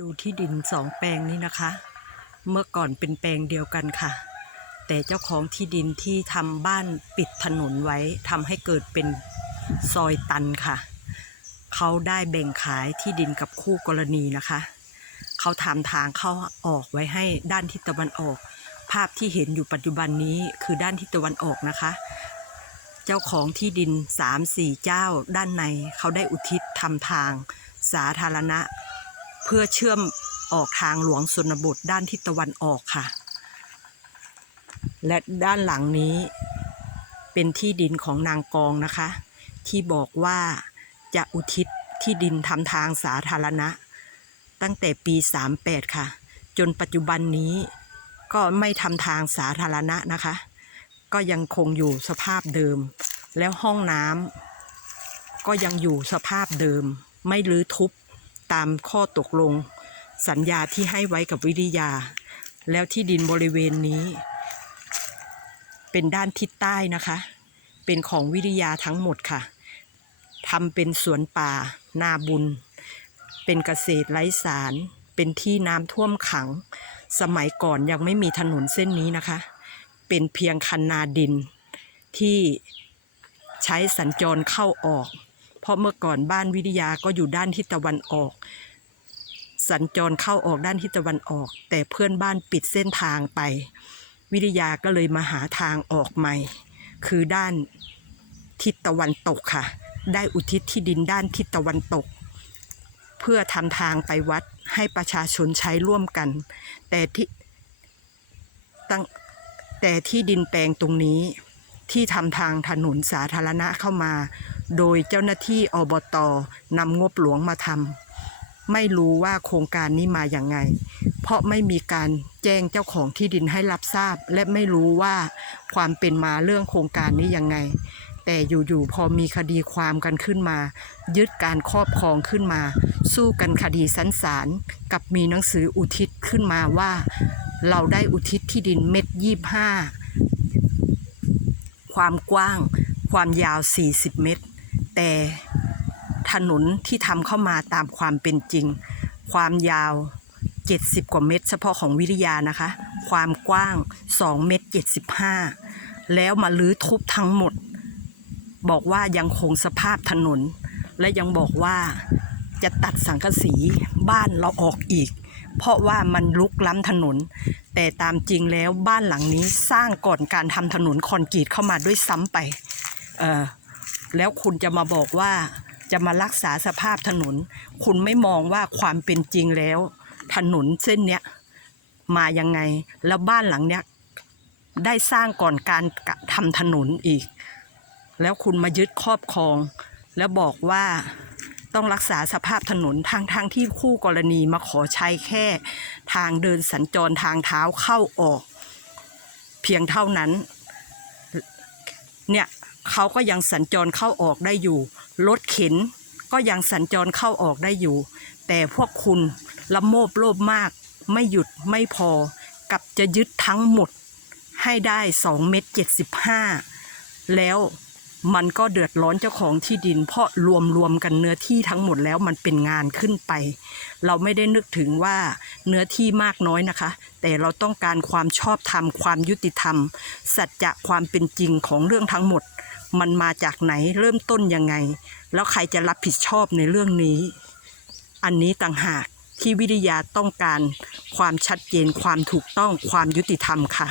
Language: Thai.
ดูที่ดินสองแปลงนี้นะคะ เมื่อก่อนเป็นแปลงเดียวกันค่ะ แต่เจ้าของที่ดินที่ทำบ้านปิดถนนไว้ทำให้เกิดเป็นซอยตันค่ะ เขาได้แบ่งขายที่ดินกับคู่กรณีนะคะ เขาทำทางเข้าออกไว้ให้ด้านทิศตะวันออก ภาพที่เห็นอยู่ปัจจุบันนี้คือด้านทิศตะวันออกนะคะ เจ้าของที่ดินสามสี่เจ้าด้านในเขาได้อุทิศทำทางสาธารณะ พื่อเชื่อมออกทางหลวงชนบทด้านทิศตะวันออกค่ะ และด้านหลังนี้เป็นที่ดินของนางกองนะคะ ที่บอกว่าจะอุทิศที่ดินทำทางสาธารณะ ตั้งแต่ปี 38 ค่ะ จนปัจจุบันนี้ก็ไม่ทำทางสาธารณะนะคะ ก็ยังคงอยู่สภาพเดิม แล้วห้องน้ำก็ยังอยู่สภาพเดิม ไม่รื้อทุบ ตามข้อตกลง สัญญาที่ให้ไว้กับวิริยา แล้วที่ดินบริเวณนี้ เป็นด้านทิศใต้นะคะ เป็นของวิริยาทั้งหมดค่ะทำเป็นสวนป่า นาบุญ เป็นเกษตรไร้สาร เป็นที่น้ำท่วมขัง สมัยก่อนยังไม่มีถนนเส้นนี้นะคะ เป็นเพียงคันนาดินที่ใช้สัญจรเข้าออก เพราะเมื่อก่อนบ้านวิทยาก็อยู่ด้านทิศตะวันออก สัญจรเข้าออกด้านทิศตะวันออก แต่เพื่อนบ้านปิดเส้นทางไป วิทยาก็เลยมาหาทางออกใหม่ คือด้านทิศตะวันตกค่ะ ได้อุทิศที่ดินด้านทิศตะวันตก เพื่อทำทางไปวัดให้ประชาชนใช้ร่วมกัน แต่ที่ตั้งแต่ที่ดินแปลงตรงนี้ที่ทำทางถนนสาธารณะเข้ามา โดยเจ้าหน้าที่อบตนำงบหลวงมาทำไม่รู้ว่าโครงการนี้มาอย่างไง เพราะไม่มีการแจ้งเจ้าของที่ดินให้รับทราบ และไม่รู้ว่าความเป็นมาเรื่องโครงการนี้ยังไง แต่อยู่ๆพอมีคดีความกันขึ้นมา ยึดการครอบครองขึ้นมา สู้กันคดีสันศาลกับมีหนังสืออุทิศขึ้นมาว่า เราได้อุทิศที่ดินเม็ดยี่ห้าความกว้างความยาว 40 เมตร แต่ถนนที่ทำเข้ามาตามความเป็นจริง ความยาว 70 กว่าเมตร เฉพาะของวิริยานะคะ ความกว้าง 2 เมตร 75 แล้วมาลื้อทุบทั้งหมด บอกว่ายังคงสภาพถนน และยังบอกว่าจะตัดสังกะสีบ้านเราออกอีก เพราะว่ามันลุกล้ำถนน แต่ตามจริงแล้วบ้านหลังนี้สร้างก่อนการทำถนนคอนกรีตเข้ามาด้วยซ้ำไป เออ แล้วคุณจะมาบอกว่าจะมารักษาสภาพถนน คุณไม่มองว่าความเป็นจริงแล้ว ถนนเส้นเนี้ยมายังไง แล้วบ้านหลังเนี้ยได้สร้างก่อนการทำถนนอีก แล้วคุณมายึดครอบครอง แล้วบอกว่าต้องรักษาสภาพถนนทางทางที่คู่กรณีมาขอใช้แค่ ทางเดินสัญจรทางเท้าเข้าออก เพียงเท่านั้น เนี่ย เขาก็ยังสัญจรเข้าออกได้อยู่ รถเข็นก็ยังสัญจรเข้าออกได้อยู่ แต่พวกคุณละโมบโลภมาก ไม่หยุดไม่พอ กับจะยึดทั้งหมดให้ได้2เม็ด75 แล้วมันก็เดือดร้อนเจ้าของที่ดิน เพราะรวมรวมกันเนื้อที่ทั้งหมดแล้วมันเป็นงานขึ้นไป เราไม่ได้นึกถึงว่าเนื้อที่มากน้อยนะคะ แต่เราต้องการความชอบธรรมความยุติธรรม สัจจะความเป็นจริงของเรื่องทั้งหมด มันมาจากไหนเริ่มต้นยังไง แล้วใครจะรับผิดชอบในเรื่องนี้ อันนี้ต่างหากที่วิทยาต้องการความชัดเจนความถูกต้องความยุติธรรมค่ะ